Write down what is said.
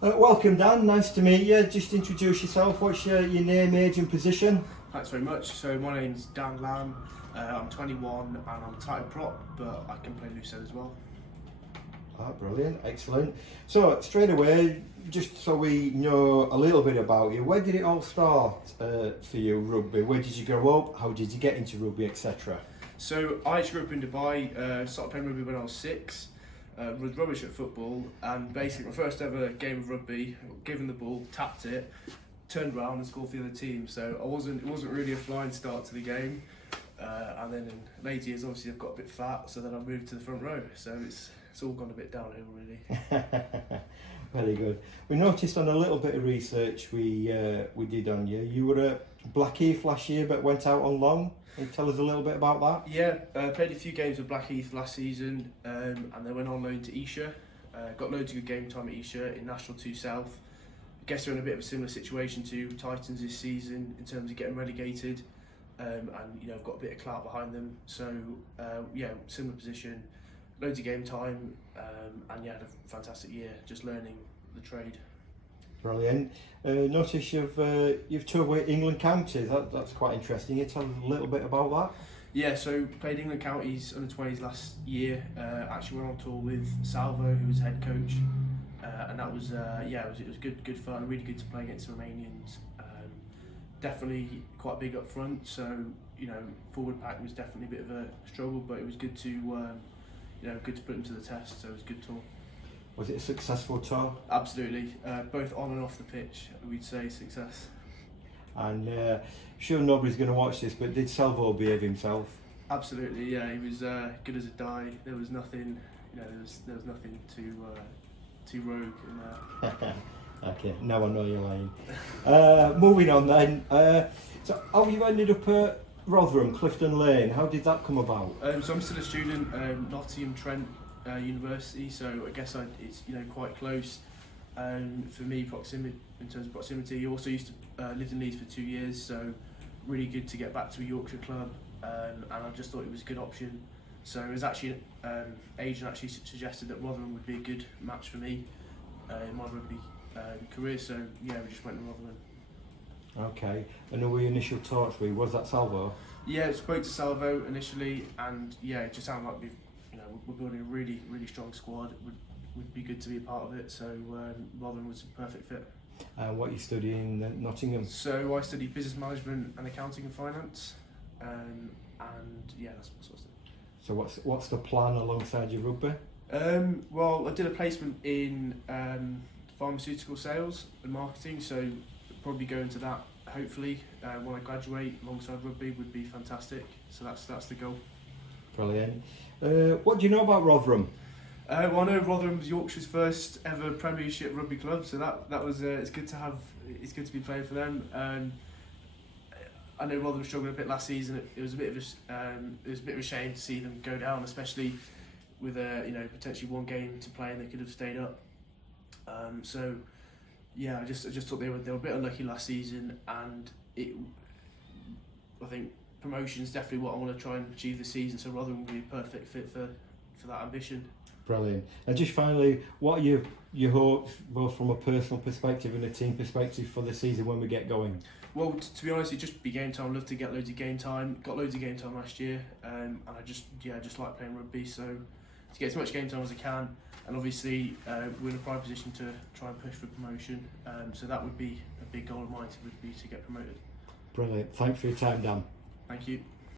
Welcome, Dan. Nice to meet you. Just introduce yourself. What's your name, age, and position? Thanks very much. So my name's Dan Lamb. I'm 21 and I'm a tight prop, but I can play loose end as well. Brilliant, excellent. So straight away, just so we know a little bit about you, where did it all start for you, rugby? Where did you grow up? How did you get into rugby, etc.? So I actually grew up in Dubai. Started playing rugby when I was 6. Was rubbish at football, and basically my first ever game of rugby, given the ball, tapped it, turned around and scored for the other team. So it wasn't really a flying start to the game. And then in later years, obviously I've got a bit fat, so then I moved to the front row. So it's all gone a bit downhill, really. Very good. We noticed on a little bit of research we did on you. You were at Blackheath last year, but went out on loan. Can you tell us a little bit about that? Yeah, played a few games with Blackheath last season, and then went on loan to Esher. Got loads of good game time at Esher in National 2 South. I guess we're in a bit of a similar situation to Titans this season in terms of getting relegated, and I've got a bit of clout behind them. So similar position, loads of game time, and had a fantastic year just learning the trade. Brilliant. Notice you've toured with England counties. That's quite interesting. Can you tell us a little bit about that? Yeah, so played England counties under 20s last year. Actually went on tour with Salvo, who was head coach, and that was it was good fun. Really good to play against the Romanians. Definitely quite big up front, so forward pack was definitely a bit of a struggle, but it was good to good to put them to the test. So it was a good tour. Was it a successful tour? Absolutely, both on and off the pitch, we'd say success. And sure nobody's going to watch this, but did Salvo behave himself? Absolutely, yeah. He was good as a die. There was nothing, there was nothing too rogue in there. Okay, now I know you're lying. Moving on then. So how you ended up at Rotherham, Clifton Lane? How did that come about? So I'm still a student, Nottingham Trent University. So I guess it's quite close. For me, in terms of proximity, I also used to lived in Leeds for 2 years, so really good to get back to a Yorkshire club, and I just thought it was a good option. So it was actually agent actually suggested that Rotherham would be a good match for me in my rugby career. So yeah, we just went to Rotherham. Okay, and who were your initial talks with? Was that Salvo? Yeah, spoke to Salvo initially, and yeah, it just sounded like we're building a really strong squad. Would be good to be a part of it, so Rotherham was a perfect fit. What are you studying in Nottingham? So I studied business management and accounting and finance, and yeah, that's what sort of stuff. So what's the plan alongside your rugby? Well, I did a placement in pharmaceutical sales and marketing, so probably go into that hopefully when I graduate alongside rugby would be fantastic. So that's the goal. Brilliant. What do you know about Rotherham? Well, I know Rotherham's Yorkshire's first ever Premiership rugby club, so that was it's good to be playing for them. I know Rotherham struggled a bit last season. It was a bit of a shame to see them go down, especially with potentially one game to play and they could have stayed up. So yeah, I just thought they were a bit unlucky last season, and I think promotion is definitely what I want to try and achieve this season. So Rotherham will be a perfect fit for that ambition. Brilliant. And just finally, what are your hopes, both from a personal perspective and a team perspective, for the season when we get going? Well, to be honest, it just be game time. I'd love to get loads of game time. Got loads of game time last year, and I just like playing rugby. So to get as much game time as I can, and obviously we're in a prime position to try and push for promotion. So that would be a big goal of mine to get promoted. Brilliant. Thanks for your time, Dan. Thank you.